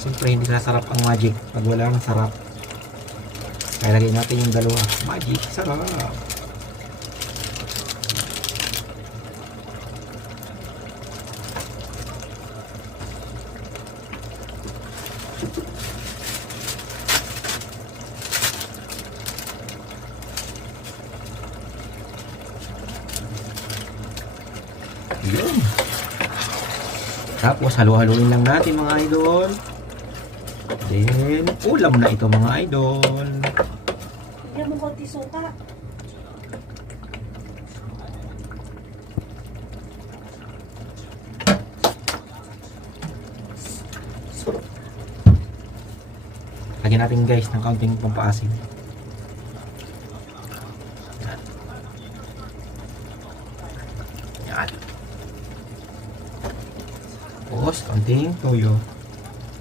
Siyempre hindi sasarap ang magic pag wala ng sarap. Kaya lagay natin yung dalawa. Magic, sarap. Yun. Tapos halu-haluin lang natin mga idol. Then ulam na ito mga idol. Bigyan mo konti suka. Lagyan natin guys ng kaunting pampaasim. Yan. Tapos kaunting toyo.